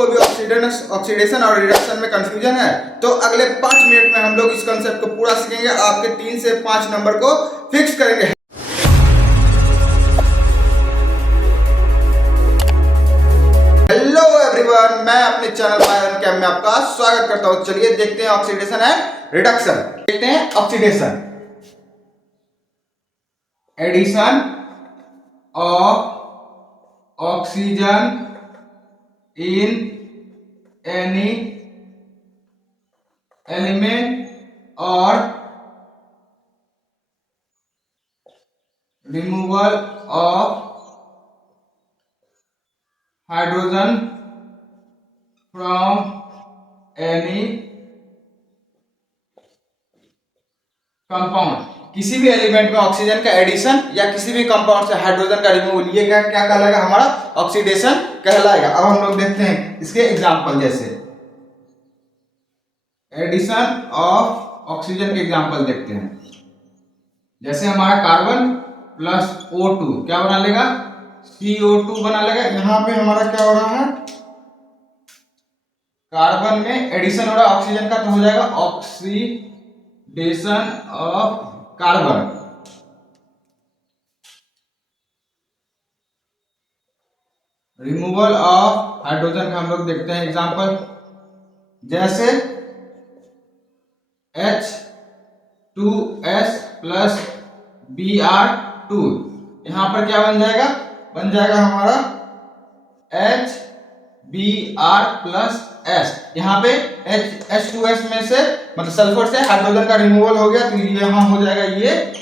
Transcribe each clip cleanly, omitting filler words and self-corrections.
आपको भी ऑक्सीडेशन और रिडक्शन में कंफ्यूजन है तो अगले 5 मिनट में हम लोग इस कंसेप्ट को पूरा सीखेंगे, आपके 3 से 5 नंबर को फिक्स करेंगे। हेलो एवरीवन, मैं अपने चैनल बायोन कैम में आपका स्वागत करता हूं। चलिए देखते हैं ऑक्सीडेशन एंड रिडक्शन। देखते हैं oxidation, addition of oxygen in any element or removal of hydrogen from any compound. किसी भी एलिमेंट में ऑक्सीजन का एडिशन या किसी भी कंपाउंड से हाइड्रोजन का रिमूवल, ये क्या कहलाएगा? हमारा ऑक्सीडेशन कहलाएगा। अब हम लोग देखते हैं इसके एग्जांपल, जैसे एडिशन ऑफ ऑक्सीजन के एग्जांपल देखते हैं। जैसे हमारा कार्बन प्लस O2 क्या बना लेगा? CO2 बना लेगा। यहां पे हमारा क्या हो रहा है? कार्बन में एडिशन हो रहा है ऑक्सीजन का, तो हो जाएगा oxidation of carbon. Removal of hydrogen का हम लोग देखते हैं एग्जांपल, जैसे H2S प्लस Br2। यहां पर क्या बन जाएगा? बन जाएगा हमारा HBr प्लस S। यहाँ पे H2S में से मतलब सल्फर से हाइड्रोजन का रिमूवल हो गया, तो यहां हो जाएगा ये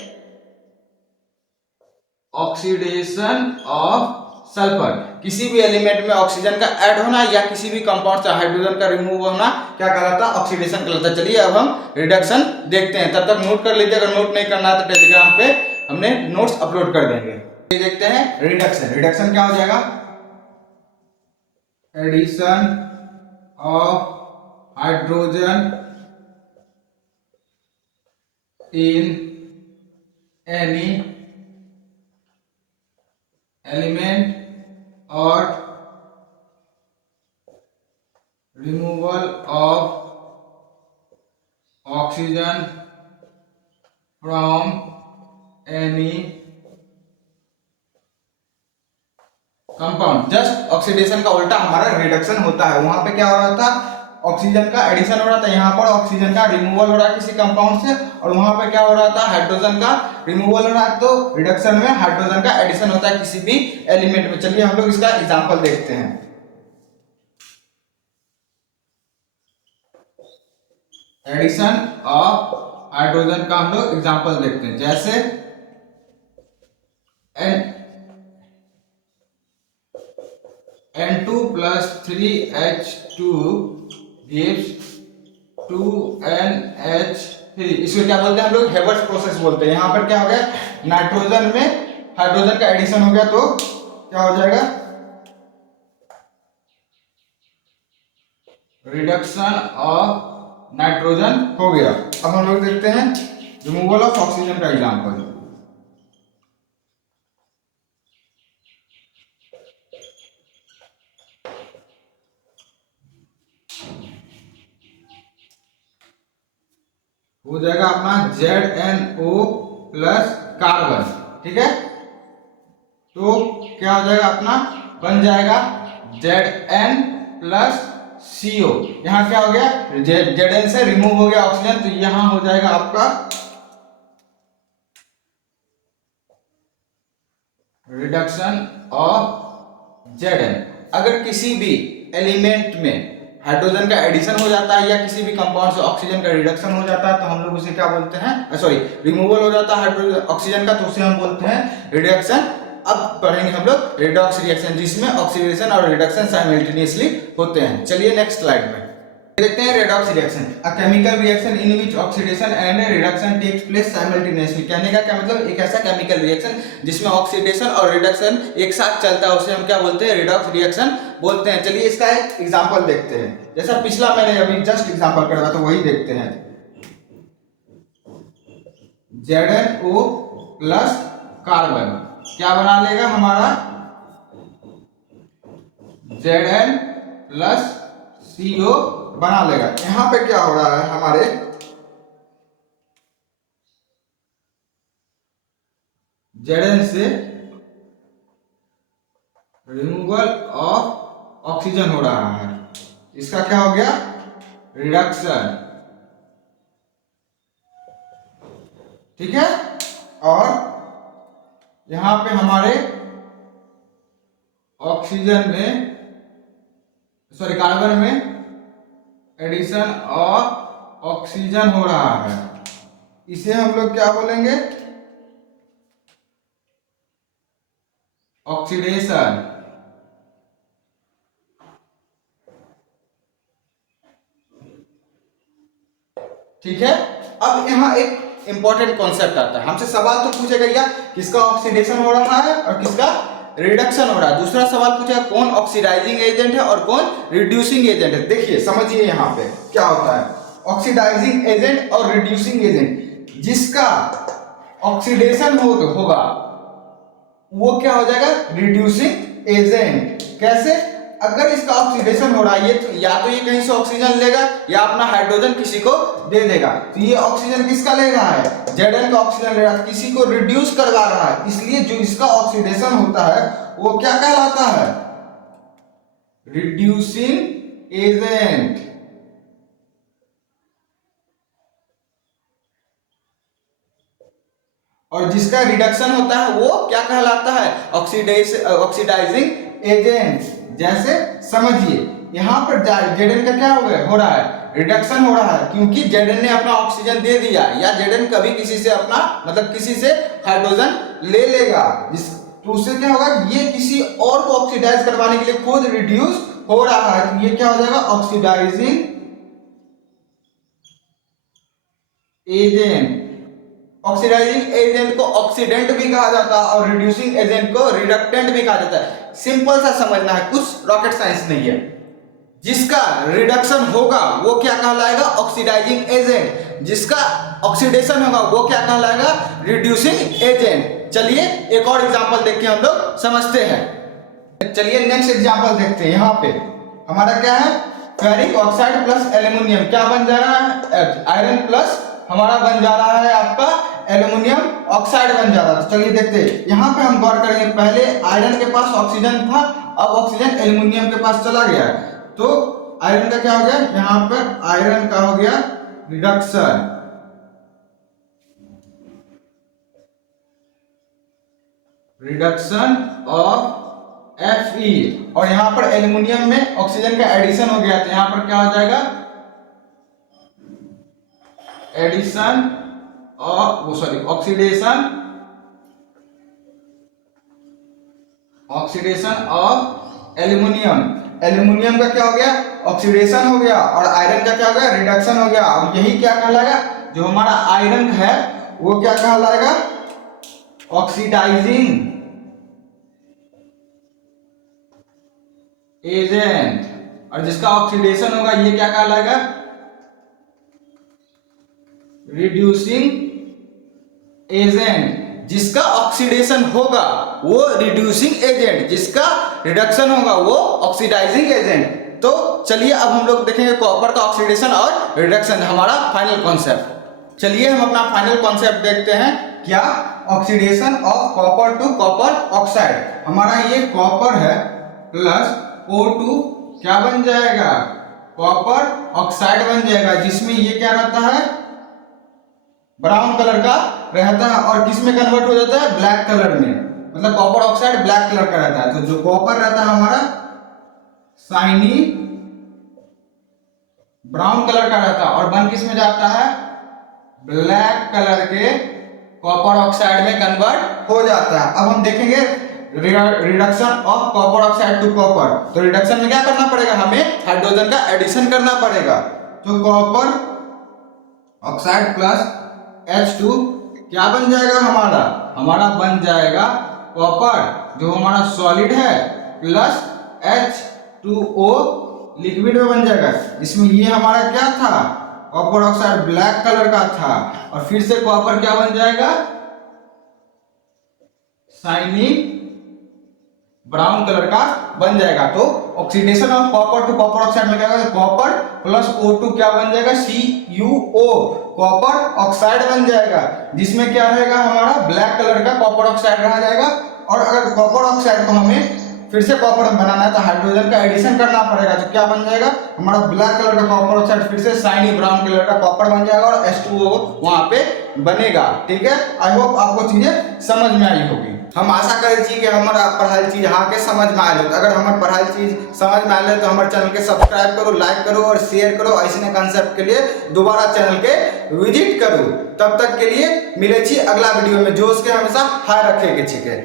ऑक्सीडेशन ऑफ सल्फर। किसी भी एलिमेंट में ऑक्सीजन का ऐड होना या किसी भी कंपाउंड से हाइड्रोजन का रिमूव होना क्या कहलाता है? ऑक्सीडेशन कहलाता है। चलिए अब हम रिडक्शन देखते हैं। तब तक नोट कर लीजिए, अगर नोट नहीं करना है तो टेलीग्राम पे हमने नोट्स अपलोड कर देंगे। ये देखते हैं रिडक्शन। रिडक्शन क्या हो जाएगा? Addition of hydrogen in any element और removal of oxygen from any compound. Just oxidation का उल्टा हमारा रिडक्शन होता है। वहां पे क्या हो रहा था? ऑक्सीजन का एडिशन हो रहा था, यहाँ पर ऑक्सीजन का रिमूवल हो रहा है किसी कंपाउंड से, और वहां पे क्या हो रहा था? हाइड्रोजन का रिमूवल हो रहा है। तो रिडक्शन में हाइड्रोजन का एडिशन होता है किसी भी एलिमेंट में। चलिए हम लोग इसका एग्जांपल देखते हैं। एडिशन ऑफ हाइड्रोजन का हम लोग एग्जांपल देखते हैं, जैसे N2 plus 3H2 gives 2NH3। इसको क्या बोलते हैं हम लोग? हेबर्स प्रोसेस बोलते हैं। यहाँ पर क्या हो गया? नाइट्रोजन में हाइड्रोजन का एडिशन हो गया, तो क्या हो जाएगा? रिडक्शन ऑफ नाइट्रोजन हो गया। अब हम लोग देखते हैं रिमूवल ऑफ ऑक्सीजन का एग्जांपल। हो जाएगा अपना ZnO प्लस कार्बन। ठीक है, तो क्या हो जाएगा अपना? बन जाएगा Zn प्लस CO। यहां क्या हो गया? Zn से रिमूव हो गया ऑक्सीजन, तो यहां हो जाएगा आपका रिडक्शन ऑफ Zn। अगर किसी भी एलिमेंट में हाइड्रोजन का एडिशन हो जाता है या किसी भी कंपाउंड से ऑक्सीजन का रिडक्शन हो जाता है, तो हम लोग उसे क्या बोलते हैं? सॉरी, रिमूवल हो जाता है हाइड्रोजन ऑक्सीजन का, तो उसे हम बोलते हैं रिडक्शन। अब पढ़ेंगे हम लोग रेडॉक्स रिएक्शन, जिसमें ऑक्सीडेशन और रिडक्शन साइमल्टेनियसली होते हैं। चलिए नेक्स्ट स्लाइड में देखते हैं redox reaction, a chemical reaction in which oxidation and reduction takes place simultaneously. कहने का क्या मतलब? एक ऐसा केमिकल रिएक्शन जिसमें ऑक्सीडेशन और रिडक्शन एक साथ चलता है, उसे हम क्या बोलते हैं? रेडॉक्स रिएक्शन बोलते हैं। चलिए इसका एक एग्जांपल देखते हैं। जैसा पिछला मैंने अभी जस्ट एग्जांपल कराया, तो वही देखते हैं। ZnO प्लस कार्बन क्या बना लेगा हमारा? Zn प्लस CO बना लेगा। यहां पे क्या हो रहा है हमारे Zn से रिमूवल ऑफ ऑक्सीजन हो रहा है, इसका क्या हो गया रिडक्शन। ठीक है, और यहां पे हमारे ऑक्सीजन में कार्बन में एडिशन ऑफ ऑक्सीजन हो रहा है, इसे हम लोग क्या बोलेंगे ऑक्सीडेशन। ठीक है, अब यहाँ एक इंपॉर्टेंट कॉन्सेप्ट आता है, हमसे सवाल तो पूछेगा या किसका ऑक्सीडेशन हो रहा है और किसका रिडक्शन हो रहा है। दूसरा सवाल पूछेगा कौन ऑक्सीडाइजिंग एजेंट है और कौन रिड्यूसिंग एजेंट है। देखिए समझिए यहाँ पे क्या होता है, ऑक्सीडाइजिंग एजेंट और रिड्यूसिंग एजेंट, जिसका ऑक्सीडेशन होगा वो क्या हो जाएगा रिड्यूसिंग एजेंट। कैसे, अगर इसका ऑक्सीडेशन हो रहा है, ये तो या तो ये कहीं से ऑक्सीजन लेगा या अपना हाइड्रोजन किसी को दे देगा, तो ये ऑक्सीजन किसका ले रहा है Zn का ऑक्सीजन ले रहा है, किसी को रिड्यूस करवा रहा है, इसलिए जो इसका ऑक्सीडेशन होता है वो क्या कहलाता है रिड्यूसिंग एजेंट। और जिसका रिडक्शन होता है वो क्या कहलाता है ऑक्सीडाइजिंग एजेंट। जैसे समझिए यहाँ पर Zn का क्या हो रहा है रिडक्शन हो रहा है, क्योंकि Zn ने अपना ऑक्सीजन दे दिया, या Zn कभी किसी से अपना मतलब किसी से हाइड्रोजन ले लेगा, तो उससे क्या होगा ये किसी और को ऑक्सीडाइज करवाने के लिए खुद रिड्यूस हो रहा है, तो ये क्या हो जाएगा ऑक्सीडाइजिंग एजेंट। ऑक्सीडाइजिंग एजेंट को ऑक्सीडेंट भी कहा जाता है और रिड्यूसिंग एजेंट को रिडक्टेंट भी कहा जाता है। सिंपल सा समझना है, कुछ रॉकेट साइंस नहीं है। जिसका रिडक्शन होगा वो क्या कहलाएगा ऑक्सीडाइजिंग एजेंट, जिसका ऑक्सीडेशन होगा वो क्या कहलाएगा रिड्यूसिंग एजेंट। चलिए एक और एग्जांपल देख के हम लोग समझते हैं। चलिए नेक्स्ट एग्जांपल देखते हैं। यहाँ पे हमारा क्या है फेरिक ऑक्साइड प्लस एल्यूमिनियम क्या बन जा रहा है आयरन प्लस हमारा बन जा रहा है आपका एल्यूमिनियम ऑक्साइड बन जा रहा है। तो चलिए देखते हैं, यहाँ पे हम गौर करेंगे, पहले आयरन के पास ऑक्सीजन था, अब ऑक्सीजन एल्यूमिनियम के पास चला गया, तो आयरन का क्या हो गया यहाँ पर आयरन का हो गया रिडक्शन, रिडक्शन ऑफ Fe, और यहाँ पर एल्यूमिनियम में ऑक्सीजन का एडिशन हो गया, तो यहाँ पर क्या हो जाएगा addition oxidation of aluminium. Aluminium का क्या हो गया ऑक्सीडेशन हो गया और आयरन का क्या हो गया रिडक्शन हो गया। अब यही क्या कहलाएगा जो हमारा आयरन है वो क्या कहलाएगा ऑक्सीडाइजिंग एजेंट, और जिसका ऑक्सीडेशन होगा ये क्या कहलाएगा रिड्यूसिंग एजेंट। जिसका ऑक्सीडेशन होगा वो रिड्यूसिंग एजेंट, जिसका रिडक्शन होगा वो ऑक्सीडाइजिंग एजेंट। तो चलिए अब हम लोग देखेंगे कॉपर का ऑक्सीडेशन और रिडक्शन, हमारा फाइनल कॉन्सेप्ट। चलिए हम अपना फाइनल कॉन्सेप्ट देखते हैं, क्या oxidation of copper two copper oxide. हमारा ये कॉपर है प्लस O2 क्या बन जाएगा कॉपर ऑक्साइड बन जाएगा, जिसमें ये क्या रहता है ब्राउन कलर का रहता है, और किस में कन्वर्ट हो जाता है ब्लैक कलर में, मतलब कॉपर ऑक्साइड ब्लैक कलर का रहता है। तो जो कॉपर रहता है हमारा शाइनी ब्राउन कलर का रहता है और बन किस में जाता है ब्लैक कलर के कॉपर ऑक्साइड में कन्वर्ट हो जाता है। अब हम देखेंगे reduction of copper oxide to copper. तो रिडक्शन में क्या करना पड़ेगा हमें हाइड्रोजन का एडिशन करना पड़ेगा, तो कॉपर ऑक्साइड प्लस H2 क्या बन जाएगा हमारा बन जाएगा कॉपर जो हमारा सॉलिड है प्लस H2O लिक्विड में बन जाएगा। इसमें ये हमारा क्या था कॉपर ऑक्साइड ब्लैक कलर का था, और फिर से कॉपर क्या बन जाएगा शाइनी ब्राउन कलर का बन जाएगा। तो oxidation of copper two copper oxide में क्या होगा, कॉपर प्लस O2 क्या बन जाएगा, CuO, कॉपर ऑक्साइड बन जाएगा, जिसमें क्या रहेगा हमारा ब्लैक कलर का कॉपर ऑक्साइड रह जाएगा। और अगर कॉपर ऑक्साइड को हमें फिर से कॉपर बनाना है तो हाइड्रोजन का एडिशन करना पड़ेगा, तो क्या बन जाएगा हमारा ब्लैक कलर का कॉपर ऑक्साइड फिर से शाइनी ब्राउन कलर का कॉपर बन जाएगा और H2O वहां पे बनेगा। ठीक है, आई होप आपको चीजें समझ में आई होगी। हम आशा करै छी कि हमारा पढ़ाई चीज अहाँ के समझ में आयल हो। अगर हमार पढ़ाई चीज समझ में आयल है तो हमारे चैनल के सब्सक्राइब करो, लाइक करो और शेयर करो। ऐसे कंसेप्ट के लिए दोबारा चैनल के विजिट करो। तब तक के लिए मिले छी अगला वीडियो में। जोश के हमेशा हाई रखे के छिके।